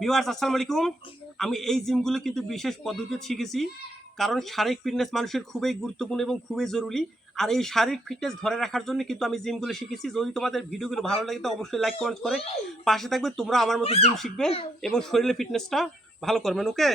Viewers আসসালামু আলাইকুম। আমি এই জিমগুলো কিন্তু বিশেষ পদ্ধতিতে শিখেছি, কারণ শারীরিক ফিটনেস মানুষের খুবই গুরুত্বপূর্ণ এবং খুবই জরুরি। আর এই শারীরিক ফিটনেস ধরে রাখার জন্য কিন্তু আমি জিমগুলো শিখেছি। যদি তোমাদের ভিডিওগুলো ভালো লাগে তো অবশ্যই লাইক কমেন্ট করে পাশে থাকবে। তোমরা আমার মতো জিম শিখবে এবং শরীরের ফিটনেসটা ভালো করবেন। ওকে,